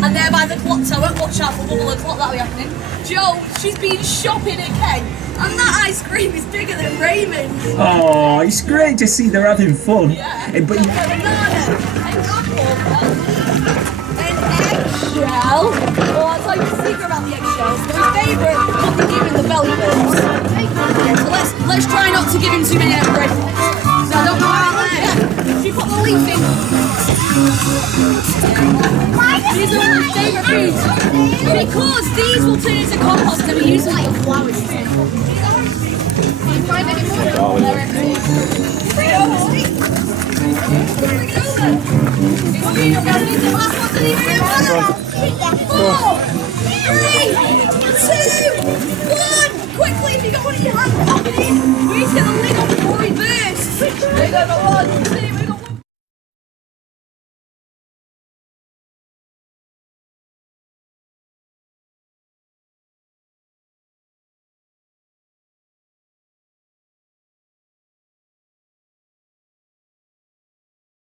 And there by the clock tower, watch out for bubble and clock, that'll be happening. Jo, she's been shopping again, and that ice cream is bigger than Raymond's. Oh, it's great to see they're having fun. Yeah. But Banana, an apple, an eggshell. Oh, I'll tell you a secret about the eggshells. My favourite, what they give in the belly buttons. Yeah, so let's try not to give him too many egg bracelets. So I don't know how she put the leaf in. These are my favourite foods. Because these will turn into compost and we use them like flowers. Can you find any more? Bring it over. The last one to leave it. 4, 3, 2, 1. Quickly, if you got one in your hand, pop it in.